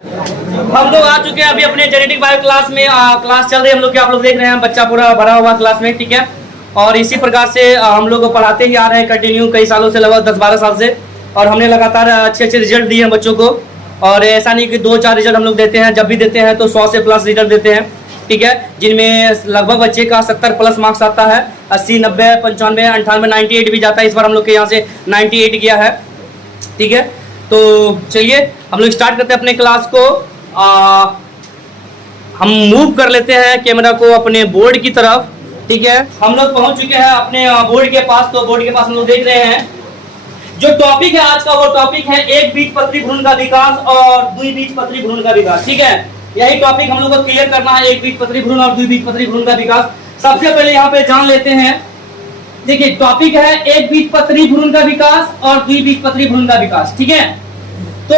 हम लोग आ चुके हैं अभी अपने जेनेटिक बायो क्लास में। क्लास चल रही है हम लोग की, आप लोग देख रहे हैं बच्चा पूरा भरा हुआ क्लास में, ठीक है। और इसी प्रकार से हम लोग पढ़ाते ही आ रहे हैं कंटिन्यू कई सालों से, लगभग 10-12 साल से। और हमने लगातार अच्छे अच्छे रिजल्ट दिए हैं बच्चों को। और ऐसा नहीं कि 2-4 रिजल्ट हम लोग देते हैं, जब भी देते हैं तो 100 से प्लस रिजल्ट देते हैं, ठीक है। जिनमें लगभग बच्चे का 70 प्लस मार्क्स आता है, 80, 90, 95, 98, 98 भी जाता है। इस बार हम लोग के यहाँ से 98 गया है, ठीक है। तो चलिए हम लोग स्टार्ट करते हैं अपने क्लास को। हम मूव कर लेते हैं कैमरा को अपने बोर्ड की तरफ, ठीक है। हम लोग पहुंच चुके हैं अपने बोर्ड के पास। तो बोर्ड के पास हम लोग देख रहे हैं जो टॉपिक है आज का, वो टॉपिक है एक बीजपत्री भ्रूण का विकास और द्विबीजपत्री भ्रूण का विकास, ठीक है। यही टॉपिक हम लोग को क्लियर करना है, एक बीजपत्री भ्रूण और द्विबीजपत्री भ्रूण का विकास। सबसे पहले यहाँ पे जान लेते हैं, देखिए टॉपिक है एक बीजपत्री भ्रूण का विकास और द्विबीजपत्री भ्रूण का विकास, ठीक है। तो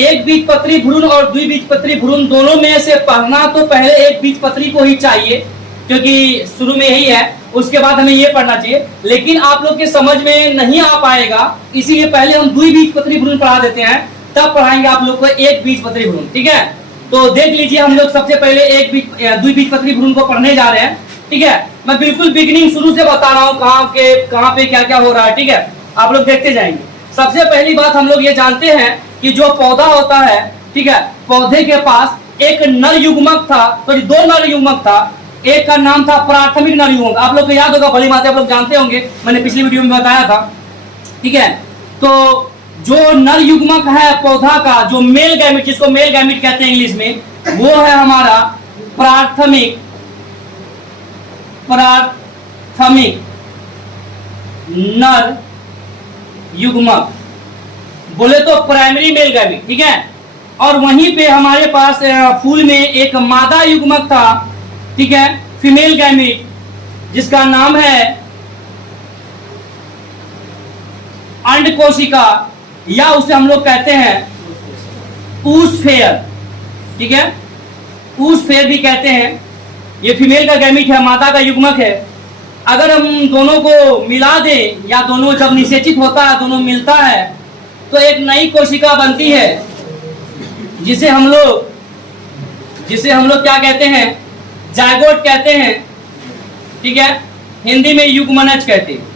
एक बीजपत्री भ्रूण और द्विबीजपत्री भ्रूण दोनों में से पढ़ना तो पहले एक बीजपत्री को ही चाहिए, क्योंकि शुरू में यही है, उसके बाद हमें ये पढ़ना चाहिए। लेकिन आप लोग के समझ में नहीं आ पाएगा, इसीलिए पहले हम द्विबीजपत्री भ्रूण पढ़ा देते हैं, तब पढ़ाएंगे आप लोग को एक बीजपत्री भ्रूण, ठीक है। तो देख लीजिए, हम लोग सबसे पहले एक द्विबीजपत्री भ्रूण को पढ़ने जा रहे हैं, ठीक है। मैं बिल्कुल बिगिनिंग शुरू से बता रहा हूँ कहाँ पे क्या क्या हो रहा है, ठीक है। आप लोग देखते जाएंगे। सबसे पहली बात हम लोग ये जानते हैं कि जो पौधा होता है, ठीक है, पौधे के पास एक नर युग्मक था, सॉरी 2 नर युग्मक था। एक का नाम था प्राथमिक नर युग्मक, आप लोग को याद होगा, भली बात आप लोग जानते होंगे, मैंने पिछली वीडियो में बताया था, ठीक है। तो जो नर युग्मक है पौधा का, जो मेल गैमेट, जिसको मेल गैमेट कहते हैं इंग्लिश में, वो है हमारा प्राथमिक नर युग्मक, बोले तो प्राइमरी मेल गैमेट, ठीक है। और वहीं पे हमारे पास फूल में एक मादा युग्मक था, ठीक है, फीमेल गैमेट, जिसका नाम है अंड कोशिका, या उसे हम लोग कहते हैं ऊसफेयर, ठीक है, ऊसफेयर भी कहते हैं। ये फीमेल का गैमेट है, मादा का युग्मक है। अगर हम दोनों को मिला दें, या दोनों जब निषेचित होता है, दोनों मिलता है, तो एक नई कोशिका बनती है, जिसे हम लोग क्या कहते हैं, जायगोट कहते हैं, ठीक है। हिंदी में युग्मनज कहते हैं,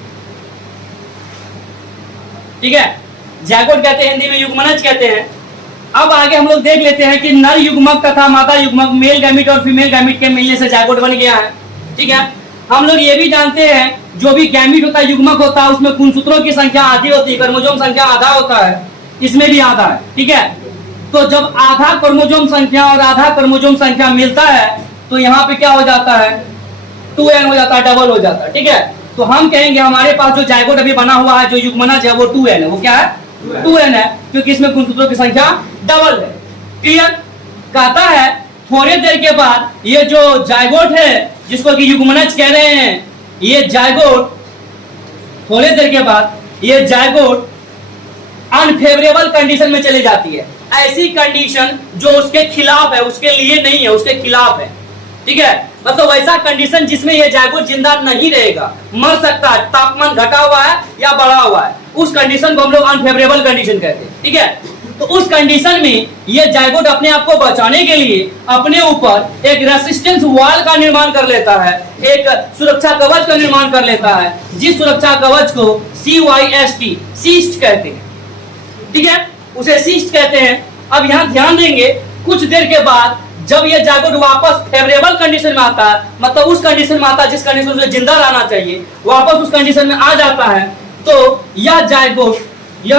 ठीक है, जायगोट कहते हैं, हिंदी में युग्मनज कहते हैं। अब आगे हम लोग देख लेते हैं कि नर युग्मक तथा मादा युग्मक, मेल गैमेट और फीमेल गैमेट के मिलने से जायगोट बन गया है, ठीक है। हम लोग ये भी जानते हैं, जो भी गैमेट होता है, युग्मक होता है, उसमें गुणसूत्रों की संख्या आधी होती है, क्रोमोसोम संख्या आधा होता है, इसमें भी आधा है, ठीक है। तो जब आधा क्रोमोसोम संख्या और आधा क्रोमोसोम संख्या मिलता है, तो यहाँ पे क्या हो जाता है, 2n हो जाता है, डबल हो जाता है, ठीक है। तो हम कहेंगे हमारे पास जो जायगोट अभी बना हुआ है, जो युग्मनज है, वो 2n है। वो क्या है? 2n है, क्योंकि इसमें गुणसूत्रों की संख्या डबल है, क्लियर। कहता है थोड़ी देर के बाद ये जो जायगोट है, जिसको कि युग्मनज कह रहे हैं, ये जायगोट थोड़ी देर के बाद ये जायगोट अनफेवरेबल कंडीशन में चली जाती है। ऐसी कंडीशन जो उसके खिलाफ है, उसके लिए नहीं है, उसके खिलाफ है, ठीक है। मतलब वैसा कंडीशन जिसमें ये जायगोट जिंदा नहीं रहेगा, मर सकता है, तापमान घटा हुआ है या बढ़ा हुआ है, उस कंडीशन को हम लोग अनफेवरेबल कंडीशन कहते हैं, ठीक है। तो उस कंडीशन में ये जायगोट अपने आप को बचाने के लिए अपने ऊपर एक रेसिस्टेंस वॉल का निर्माण कर लेता है, एक सुरक्षा कवच का निर्माण कर लेता है, जिस सुरक्षा कवच को CYST सीस्ट कहते हैं, ठीक है, उसे सीस्ट कहते हैं। अब यहाँ ध्यान देंगे, कुछ देर के बाद जब ये जायगोट वापस फेवरेबल कंडीशन में आता है, मतलब उस कंडीशन में आता है जिस कंडीशन में जिंदा रहना चाहिए, वापस उस कंडीशन में आ जाता है, तो यह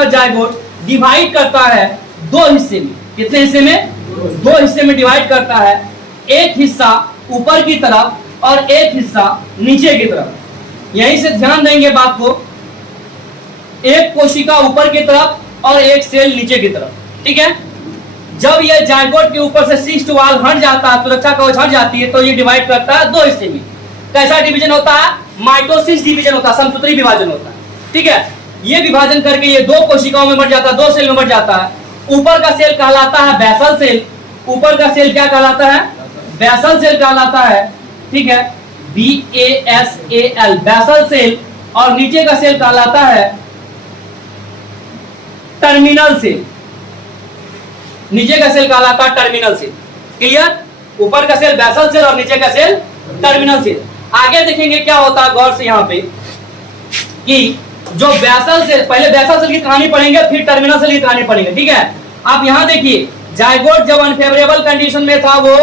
जायगोट डिवाइड करता है 2 हिस्से में। कितने हिस्से में? 2 हिस्से में डिवाइड करता है। एक हिस्सा ऊपर की तरफ और एक हिस्सा नीचे की तरफ। यहीं से ध्यान देंगे बात को, एक कोशिका ऊपर की तरफ और एक सेल नीचे की तरफ, ठीक है। जब ये जायगोट के ऊपर से सिस्ट वॉल हट जाता है, सुरक्षा कवच हट जाती है, तो ये डिवाइड करता है 2 हिस्से में। कैसा डिवीजन होता है? माइटोसिस डिवीजन होता है, समसूत्री विभाजन होता है, ठीक है। ये विभाजन करके ये 2 कोशिकाओं में बढ़ जाता है, 2 सेल में बढ़ जाता है। ऊपर का सेल कहलाता है बेसल सेल। ऊपर का सेल क्या कहलाता है? बेसल सेल कहलाता है, ठीक है, BASAL, बेसल सेल। और नीचे का सेल कहलाता है टर्मिनल सेल। नीचे का सेल कहलाता है टर्मिनल सेल। क्लियर? ऊपर का सेल बेसल सेल और नीचे का सेल टर्मिनल सेल। आगे देखेंगे क्या होता है गौर से यहाँ पे कि जो बेसल सेल, पहले बेसल सेल की कहानी पढ़ेंगे फिर टर्मिनल सेल की कहानी पढ़ेंगे। ठीक है? आप यहाँ देखिए जायगोट जब अनफेवरेबल कंडीशन में था वो,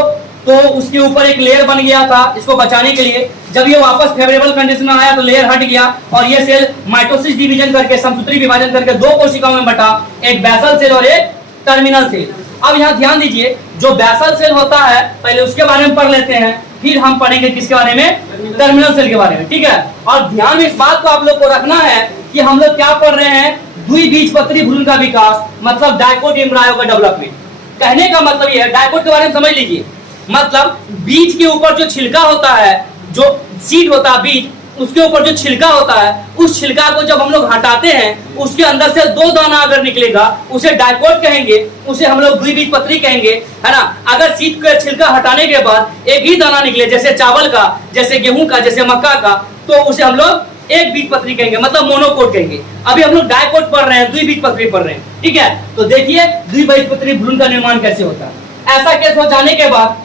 तो उसके ऊपर एक लेयर बन गया था इसको बचाने के लिए। जब ये वापस फेवरेबल कंडीशन में आया तो लेयर हट गया और ये सेल माइटोसिस डिवीजन करके, समसूत्री विभाजन करके दो कोशिकाओं में बटा, एक बेसल सेल और एक टर्मिनल सेल। अब यहाँ ध्यान दीजिए, जो बेसल सेल होता है पहले उसके बारे में पढ़ लेते हैं, फिर हम पढ़ेंगे किसके बारे में, टर्मिनल सेल के बारे में। ठीक है? और ध्यान में इस बात को आप लोग को रखना है कि हम लोग क्या पढ़ रहे हैं, द्विबीजपत्री भ्रूण का विकास, मतलब डायकोट एम्ब्रायो का डेवलपमेंट। कहने का मतलब ये है, डायकोट के बारे में समझ लीजिए, मतलब बीज के ऊपर जो छिलका होता है, जो सीड होता है बीज, उसके ऊपर जो छिलका होता है, उस छिलका को जब हम लोग हटाते हैं, उसके अंदर से दो दाना अगर निकलेगा उसे डायकोट कहेंगे, उसे हम लोग द्विबीजपत्री कहेंगे, है ना। अगर सीड का छिलका हटाने के बाद एक ही दाना निकले, जैसे चावल का, जैसे गेहूं का, जैसे मक्का का, तो उसे हम लोग एक बीजपत्री कहेंगे, मतलब मोनोकोट कहेंगे। अभी हम लोग डायकोट पढ़ रहे हैं, द्विबीजपत्री पढ़ रहे हैं। ठीक है? तो देखिए द्विबीजपत्री भ्रूण का निर्माण कैसे होता है। ऐसा केस हो जाने के बाद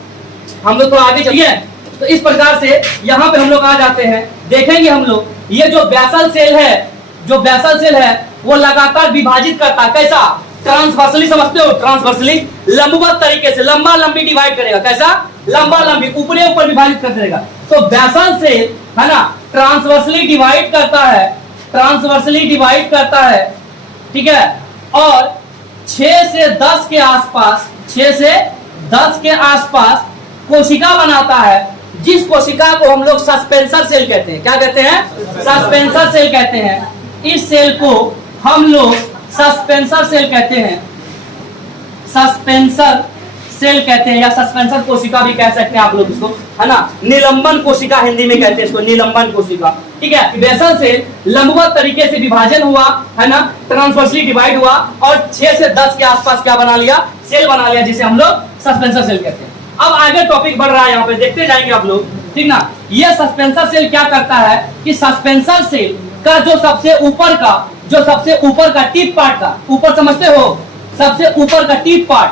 हम लोग थोड़ा आगे चलिए, तो इस प्रकार से यहाँ पे हम लोग आ जाते हैं। देखेंगे हम लोग ये जो बेसल सेल है, जो बेसल सेल है वो लगातार विभाजित करता है। कैसा? ट्रांसवर्सली, समझते हो? ट्रांसवर्सली, लंबवत तरीके से, लंबा लंबी डिवाइड करेगा। कैसा? लंबा लंबी, ऊपरे ऊपर विभाजित कर देगा। तो बेसल सेल, है ना, ट्रांसवर्सली डिवाइड करता है, ट्रांसवर्सली डिवाइड करता है। ठीक है? और 6 से 10 के आसपास, 6 से 10 के आसपास कोशिका बनाता है, जिस कोशिका को हम लोग सस्पेंसर सेल कहते हैं। क्या कहते हैं? सस्पेंसर सेल कहते हैं। इस सेल को हम लोग सस्पेंसर सेल कहते हैं, सस्पेंसर सेल कहते हैं, या सस्पेंसर कोशिका भी कह सकते हैं आप लोग इसको, है ना। निलंबन कोशिका हिंदी में कहते हैं इसको, निलंबन कोशिका। ठीक है? बेसल सेल लंबवत तरीके से विभाजन हुआ, है ना, ट्रांसवर्सली डिवाइड हुआ और 6 से 10 के आसपास क्या बना लिया, सेल बना लिया, जिसे हम लोग सस्पेंसर सेल कहते हैं। अब आगे टॉपिक बढ़ रहा है, यहाँ पे देखते जाएंगे आप लोग। ठीक ना? ये सस्पेंसर सेल क्या करता है कि सस्पेंसर सेल का जो सबसे ऊपर का, जो सबसे ऊपर का टिप पार्ट का, ऊपर समझते हो, सबसे ऊपर का टिप पार्ट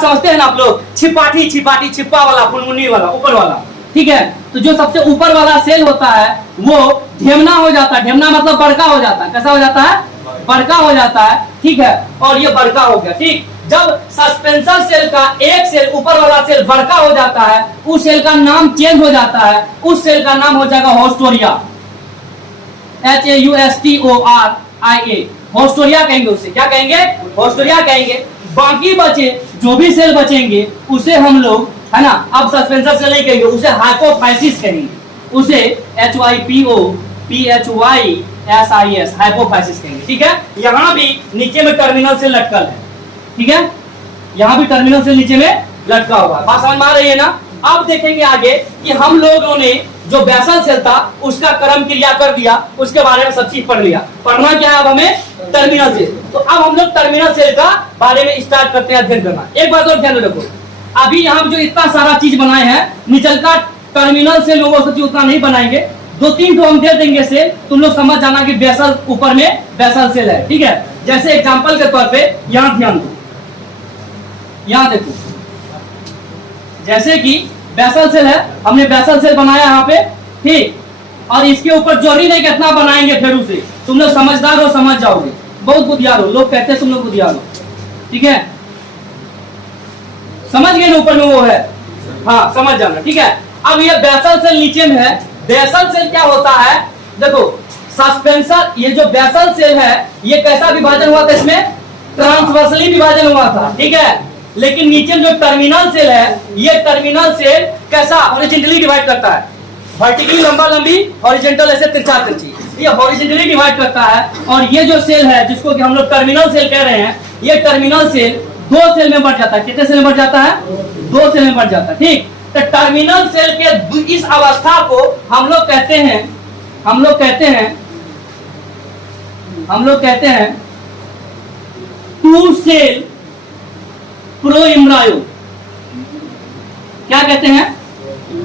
समझते हैं ना आप लोग, छिपाठी, छिपाठी, छिपा वाला, फुनमुनी वाला, ऊपर वाला। ठीक है? तो जो सबसे ऊपर वाला सेल होता है वो ढेमना हो जाता है। ढेमना मतलब बड़का हो जाता है। कैसा हो जाता है? बड़का हो जाता है। ठीक है? और ये बड़का हो गया। ठीक, जब सस्पेंसर सेल का एक सेल, ऊपर वाला सेल बड़का हो जाता है, उस सेल का नाम चेंज हो जाता है। उस सेल का नाम हो जाएगा होस्टोरिया, HAUSTORIA, होस्टोरिया कहेंगे उसे। क्या कहेंगे? होस्टोरिया कहेंगे। बाकी बचे जो भी सेल बचेंगे उसे हम लोग, है ना, अब सस्पेंसर सेल नहीं कहेंगे, उसे हाइपोफाइसिस कहेंगे, उसे HYPOPHYSIS, हाइपोफाइसिस कहेंगे। ठीक है? यहाँ भी नीचे में टर्मिनल सेल लटकल है। ठीक है? यहाँ भी टर्मिनल सेल नीचे में लटका हुआ है। बात समझ में आ रही है ना? अब देखेंगे आगे कि हम लोगों ने जो बेसल सेल था उसका क्रम क्रिया कर दिया, उसके बारे में सब चीज पढ़ लिया। पढ़ना क्या है अब हमें? Terminal cell. तो अब हम लोग टर्मिनल सेल का बारे में स्टार्ट करते हैं अध्ययन करना। एक बात और ध्यान रखो, अभी यहाँ जो इतना सारा चीज बनाए हैं, निचल का टर्मिनल सेल लोगों से उतना नहीं बनाएंगे, 2-3 तो हम दे देंगे सेल, तुम लोग समझ जाना कि बेसल ऊपर में बेसल सेल है। ठीक है? जैसे एग्जांपल के तौर पे यहाँ ध्यान दो, यहाँ देखो, जैसे कि बेसल सेल है, हमने बेसल सेल बनाया यहाँ पे। ठीक, और इसके ऊपर जोड़ी नहीं कितना बनाएंगे फिर उसे, तुम लोग समझदार हो, समझ जाओगे। बहुत बुद्धियार हो, लोग कहते हैं तुम लोग बुद्धियार हो। ठीक है? समझ गए ना? ऊपर में वो है, हाँ, समझ जाना। ठीक है? अब ये बेसल सेल नीचे में है। बेसल सेल क्या होता है? देखो, सस्पेंसर, ये जो बेसल सेल है ये कैसा विभाजन हुआ था? इसमें ट्रांसवर्सली विभाजन हुआ था। ठीक है? लेकिन नीचे जो टर्मिनल सेल है, ये टर्मिनल सेल कैसा? हॉरिजॉन्टली डिवाइड करता है। वर्टिकली लंबा लंबी, हॉरिजॉन्टल ऐसे तिरछा तिरछी, ये हॉरिजॉन्टली डिवाइड करता है। और ये जो सेल है जिसको कि हम लोग टर्मिनल सेल कह रहे हैं, ये टर्मिनल सेल 2 सेल में बढ़ जाता है। कितने सेल में बढ़ जाता है? 2 सेल में बढ़ जाता है। ठीक, तो टर्मिनल सेल के इस अवस्था को हम लोग कहते हैं 2 सेल प्रो एम्ब्रायो। क्या कहते हैं?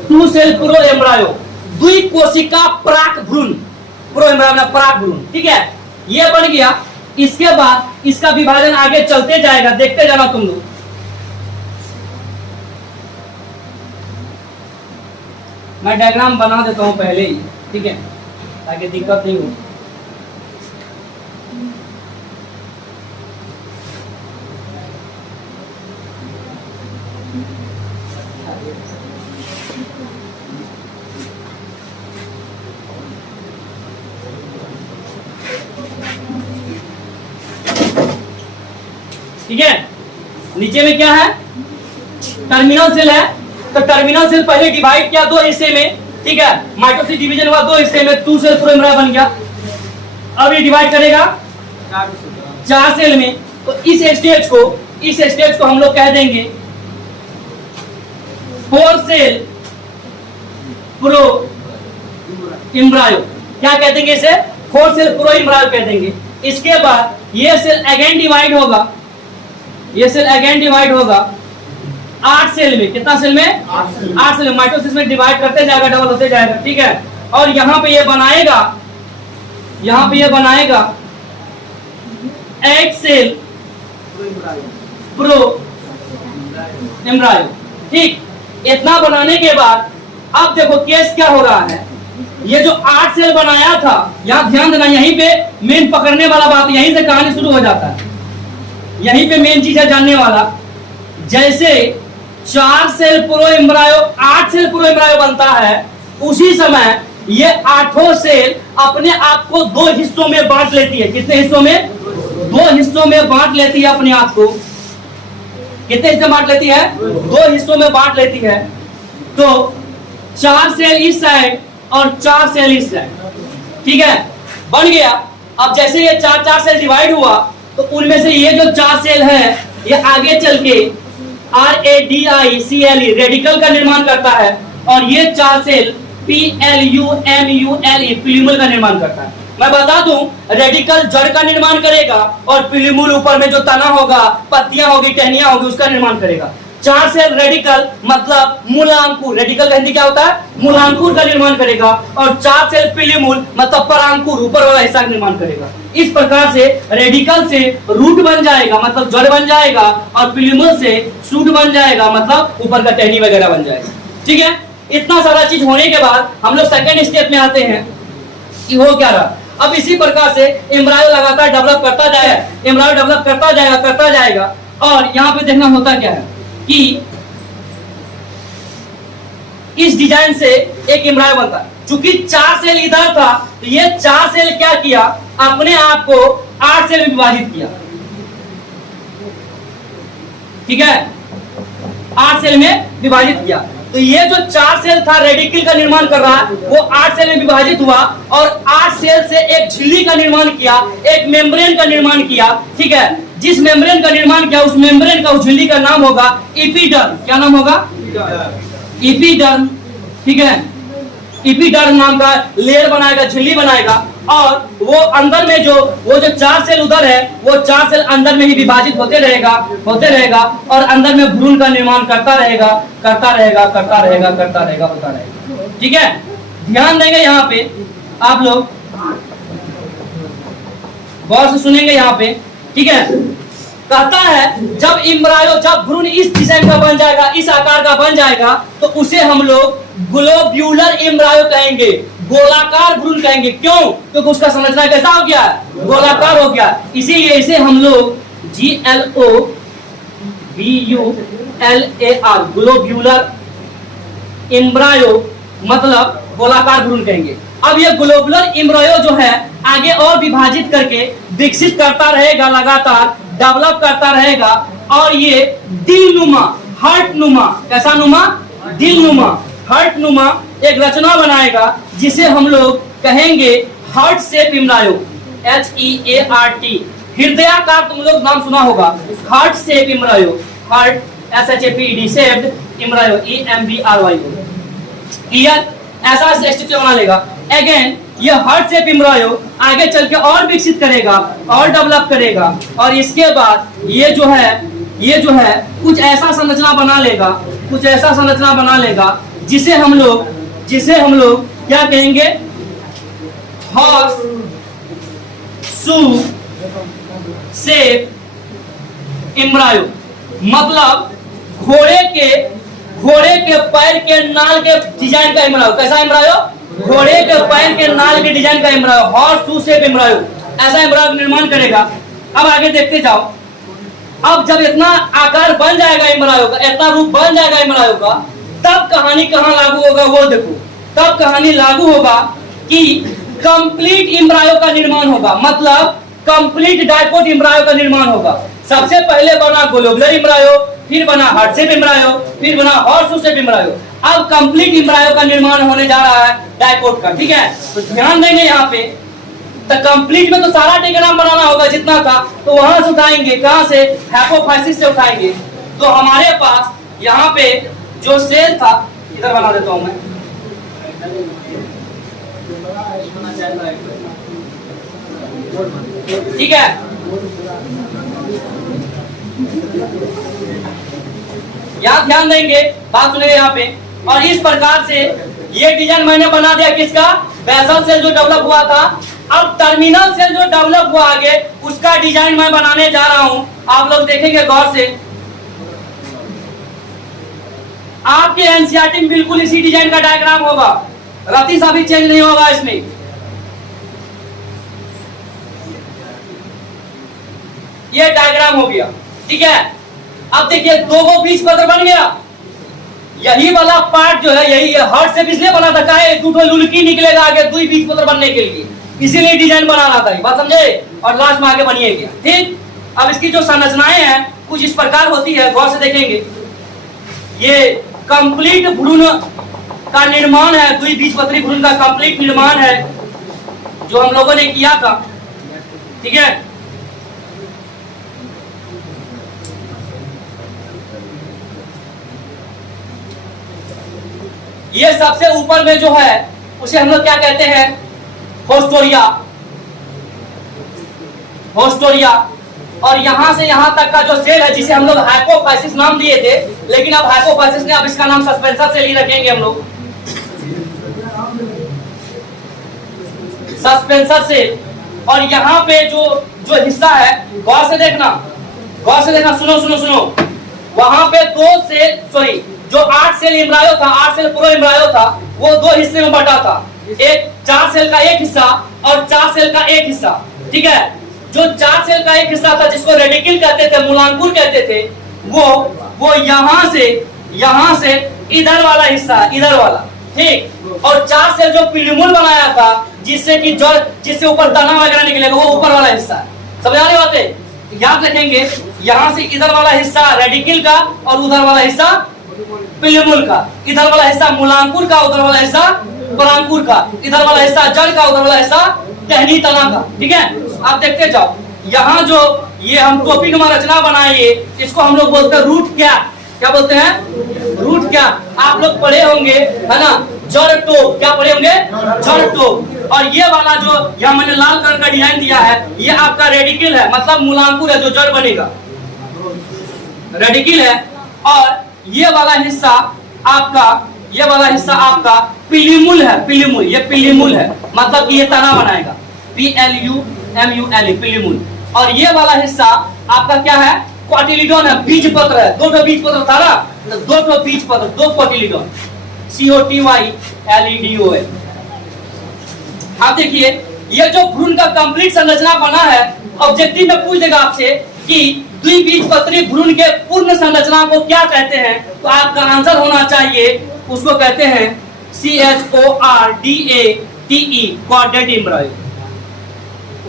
2 सेल प्रो एम्ब्रायो, द्विकोशिका प्राक भ्रूण, प्रो एम्ब्रायो पराग भ्रूण। ठीक है? ये बन गया इसके बाद इसका विभाजन आगे चलते जाएगा, देखते जाना तुम लोग। मैं डायग्राम बना देता हूं पहले ही, ठीक है, ताकि दिक्कत नहीं हो। ठीक है, नीचे में क्या है, टर्मिनल सेल है। तो टर्मिनल सेल पहले डिवाइड किया दो हिस्से में, ठीक है, माइटोसिस डिवीजन हुआ दो हिस्से में, 2 सेल प्रो एम्ब्रायो बन गया। अब ये डिवाइड करेगा 4 सेल में। तो इस स्टेज को हम लोग कह देंगे 4 सेल प्रो एम्ब्रायो। क्या कह देंगे इसे, 4 सेल प्रो एम्ब्रायो कह देंगे। इसके बाद ये सेल अगेन डिवाइड होगा, ये सेल अगेन डिवाइड होगा 8 सेल में। कितना सेल में, 8 सेल में। माइटोसिस में डिवाइड करते जाएगा, डबल होते जाएगा, ठीक है। और यहाँ पे ये बनाएगा, यहाँ पे ये बनाएगा 8 सेल प्रो एम्ब्रायो, ठीक। इतना बनाने के बाद अब देखो केस क्या हो रहा है। ये जो 8 सेल बनाया था, यहाँ ध्यान देना, यहीं पे मेन पकड़ने वाला बात, यहीं से कहानी शुरू हो जाता है। यहीं पे मेन चीज है जानने वाला। जैसे 4 cell proembryo 8 cell proembryo बनता है, उसी समय ये 8 सेल अपने आप को 2 हिस्सों में बांट लेती है। कितने हिस्सों में, 2 हिस्सों में बांट लेती है अपने आप को। कितने हिस्से बांट लेती है, 2 हिस्सों में बांट लेती है। तो 4 सेल इस साइड और 4 सेल इस साइड, ठीक है, बन गया। अब जैसे ये 4 सेल डिवाइड हुआ, तो उनमें से ये जो 4 सेल है, ये आगे चल के RADICLE रेडिकल का निर्माण करता है, और ये 4 सेल PLUMULE प्यूलिमुल का निर्माण करता है। मैं बता दूं, रेडिकल जड़ का निर्माण करेगा और प्यूलिमुल ऊपर में जो तना होगा, पत्तियां होगी, टहनियां होगी, उसका निर्माण करेगा। 4 सेल रेडिकल मतलब मूलांकुर, रेडिकल का हिंदी क्या होता है, मूलांकुर का निर्माण करेगा। और 4 सेल प्यूलिमुल मतलब परांकुर, ऊपर वाला हिस्सा का निर्माण करेगा। इस प्रकार से रेडिकल से रूट बन जाएगा, मतलब जड़ बन जाएगा, और प्यूलिमुल से शूट बन जाएगा, मतलब ऊपर का टहनी वगैरह बन जाएगा, ठीक है। इतना सारा चीज होने के बाद हम लोग सेकेंड स्टेप में आते हैं कि हो क्या रहा। अब इसी प्रकार से एम्ब्रायो लगातार डेवलप करता जाएगा, एम्ब्रायो डेवलप करता जाएगा। और यहाँ पे देखना होता क्या है कि इस डिजाइन से एक एम्ब्रायो बनता है। चूंकि 4 सेल इधर था, तो ये 4 सेल क्या किया, अपने आप को 8 सेल में विभाजित किया, ठीक है, 8 सेल में विभाजित किया। तो ये जो 4 सेल था रेडिकल का निर्माण कर रहा है, वो 8 सेल में विभाजित हुआ, और 8 सेल से एक झिल्ली का निर्माण किया, एक मेम्ब्रेन का निर्माण किया, ठीक है। जिस मेम्ब्रेन का निर्माण किया, उस मेम्ब्रेन का, उस झिल्ली का नाम होगा एपिडर्म। क्या नाम होगा, एपिडर्म, ठीक है। एपिडर्म नाम का लेयर बनाएगा, झिल्ली बनाएगा, और वो अंदर में जो 4 सेल उधर है, वो 4 सेल अंदर में ही विभाजित होते रहेगा, और अंदर में भ्रूण का निर्माण करता रहेगा, होता रहेगा, ठीक है। ध्यान देंगे यहाँ पे, आप लोग गौर से सुनेंगे यहाँ पे, ठीक है। कहता है जब भ्रूण इस डिजाइन का बन जाएगा, इस आकार का बन जाएगा, तो उसे हम लोग ग्लोब्यूलर एम्ब्रायो कहेंगे, गोलाकार भ्रूण कहेंगे। क्यों, क्योंकि उसका संरचना कैसा हो गया, गोलाकार हो गया। इसीलिए इसे हम लोग GLOBULAR ग्लोब्यूलर एम्ब्रायो मतलब गोलाकार भ्रूण कहेंगे। अब ये ग्लोबुलर एम्ब्रायो जो है आगे और विभाजित करके विकसित करता रहेगा, लगातार डेवलप करता रहेगा, और ये दिलनुमा, हार्ट नुमा, कैसा नुमा, दिलनुमा, हार्ट नुमा एक रचना बनाएगा, जिसे हम लोग कहेंगे हार्ट शेप एम्ब्रायो, HEART। हृदयाकार तुम लोग नाम सुना होगा, heart shape embryo, heart SHAPED shaped embryo, EMBRYO, clear. ऐसा स्ट्रक्चर बना लेगा। अगेन ये हार्ट शेप एम्ब्रायो आगे चल के और विकसित करेगा और डेवलप करेगा, और इसके बाद ये जो है कुछ ऐसा संरचना बना लेगा, जिसे हम लोग क्या कहेंगे, हॉर्स शू शेप एम्ब्रायो, मतलब घोड़े के पैर के नाल के डिजाइन का एम्ब्रायो। कैसा एम्ब्रायो? घोड़े के पैर के नाल के डिजाइन का embryo, horse shoe shape embryo, ऐसा एम्ब्रायो निर्माण करेगा। अब आगे देखते जाओ। अब जब इतना आकार बन जाएगा एम्ब्रायो का, इतना रूप बन जाएगा एम्ब्रायो का, तब कहानी कहां लागू होगा वो देखो। तब कहानी लागू होगा कि कंप्लीट एम्ब्रायो का निर्माण होगा, मतलब कंप्लीट डाइपोट एम्ब्रायो का निर्माण होगा। सबसे पहले बना ग्लोबुलर एम्ब्रायो, फिर बना हार्ट शेप एम्ब्रायो, फिर बना हॉर्स शू शेप एम्ब्रायो। अब कंप्लीट एम्ब्रायो का निर्माण होने जा रहा है डाइपोट का, ठीक है। तो ध्यान देंगे यहाँ पे, तो कंप्लीट में तो सारा डायग्राम बनाना होगा जितना था, तो वहां से उठाएंगे, कहां से? हाइपोफाइसिस से उठाएंगे। तो हमारे पास यहाँ पे जो सेल था, इधर बना देता हूं मैं, ठीक है। यहाँ ध्यान देंगे, बात सुनिए यहाँ पे। और इस प्रकार से ये डिजाइन मैंने बना दिया किसका? बेसल सेल जो डेवलप हुआ था। अब टर्मिनल सेल जो डेवलप हुआ आगे, उसका डिजाइन मैं बनाने जा रहा हूं। आप लोग देखेंगे गौर से, आपके एनसीईआरटी में बिल्कुल इसी डिजाइन का डायग्राम होगा, रत्ती सा भी चेंज नहीं होगा इसमें। ये डायग्राम हो गया, ठीक है। अब देखिए दो गो बीच पत्र बन गया। यही वाला पार्ट जो है, यही हार्ट से इसलिए बना था, काहे? दो लुलकी निकलेगा आगे दुई बीच पत्र बनने के लिए, इसीलिए डिजाइन बनाना था। बात समझे? और लास्ट में आगे बनिए गया, ठीक। अब इसकी जो संरचनाएं हैं कुछ इस प्रकार होती है, गौर से देखेंगे। ये कंप्लीट भ्रूण का निर्माण है, दुई बीज पत्री भ्रूण का कंप्लीट निर्माण है जो हम लोगों ने किया था, ठीक है। ये सबसे ऊपर में जो है उसे हम लोग क्या कहते हैं? होस्टोरिया। और यहां से यहां तक का जो सेल है, जिसे हम लोग हाइपोफाइसिस नाम दिए थे, लेकिन अब हाइपोफाइसिस ने, अब इसका नाम सस्पेंसर सेल ही रखेंगे हम लोग, सस्पेंसर सेल। और यहाँ पे जो हिस्सा है, गौर से देखना, सुनो। वहां पे दो सेल, सॉरी, जो 8 सेल एम्ब्रायो था, 8 सेल प्रो एम्ब्रायो था, वो दो हिस्से में बटा था। एक 4 सेल का एक हिस्सा और 4 सेल का एक हिस्सा, ठीक है। जो 4 सेल का एक हिस्सा था, जिसको रेडिकल कहते थे, मूलांकुर कहते थे, वो यहाँ से इधर वाला हिस्सा, इधर वाला, ठीक। और 4 सेल जो पिलीमुल बनाया था, जिससे ऊपर दाना वगैरह निकलेगा, वो ऊपर वाला हिस्सा। समझ आ रही बातें? याद रखेंगे, यहाँ से इधर वाला हिस्सा रेडिकल का और उधर वाला हिस्सा पिलीमुल का, इधर वाला हिस्सा मूलांकुर का, उधर वाला हिस्सा परांकुर का, इधर वाला हिस्सा जड़ का, उधर वाला हिस्सा टहनी तना का, ठीक है। आप देखते जाओ, यहाँ जो ये हम टोपिक में रचना बनाए, इसको हम लोग बोलते हैं रूट क्या बोलते हैं? रूट क्या। आप लोग पढ़े होंगे, है ना, जड़ टोप। क्या पढ़े होंगे? जड़ टोप। और ये वाला जो यहाँ मैंने लाल कलर का डिजाइन दिया है, ये आपका रेडिकल है, मतलब मूलांकुर है, जो जड़ बनेगा, रेडिकल है। और ये वाला हिस्सा आपका पिलीमुल है, पिलीमुल, ये पिलीमुल है, मतलब कि ये तना बनाएगा, PLUMUL, पिलीमुल। और ये वाला हिस्सा आपका क्या है? कोटिलीडोन है, बीज पत्र है। दो बीज पत्र था ना, दो बीज पत्र, दो कोटिलीडोन, COTYLEDON। आप देखिए, ये जो भ्रूण का कंप्लीट संरचना बना है, ऑब्जेक्टिव में पूछ देगा आपसे कि द्विबीजपत्री भ्रूण के पूर्ण संरचना को क्या कहते हैं, तो आपका आंसर होना चाहिए, उसको कहते हैं CHORDATE, कॉर्डेट एम्ब्रायो।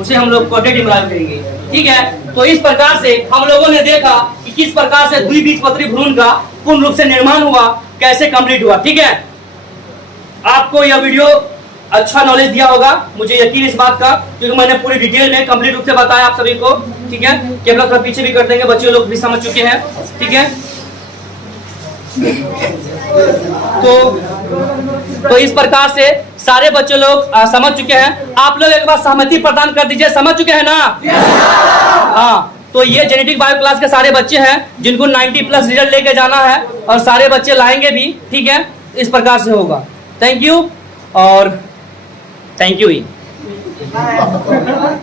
उसे हम लोग कॉर्डेट एम्ब्रायो कहेंगे, ठीक है। तो इस प्रकार से हम लोगों ने देखा कि किस प्रकार से द्विबीजपत्री भ्रूण का पूर्ण रूप से निर्माण हुआ, कैसे कंप्लीट हुआ, ठीक है। आपको यह वीडियो अच्छा नॉलेज दिया होगा, मुझे यकीन इस बात का, क्योंकि मैंने पूरी डिटेल में कंप्लीट रूप से बताया आप सभी को, ठीक है। कैमरा थोड़ा पीछे भी कर देंगे, बच्चे लोग भी समझ चुके हैं, ठीक है। तो इस प्रकार से सारे बच्चे लोग समझ चुके हैं। आप लोग एक बार सहमति प्रदान कर दीजिए, समझ चुके हैं ना? हाँ, तो ये जेनेटिक बायो क्लास के सारे बच्चे हैं जिनको 90+ रिजल्ट लेके जाना है, और सारे बच्चे लाएंगे भी, ठीक है। इस प्रकार से होगा। थैंक यू और थैंक यू ही।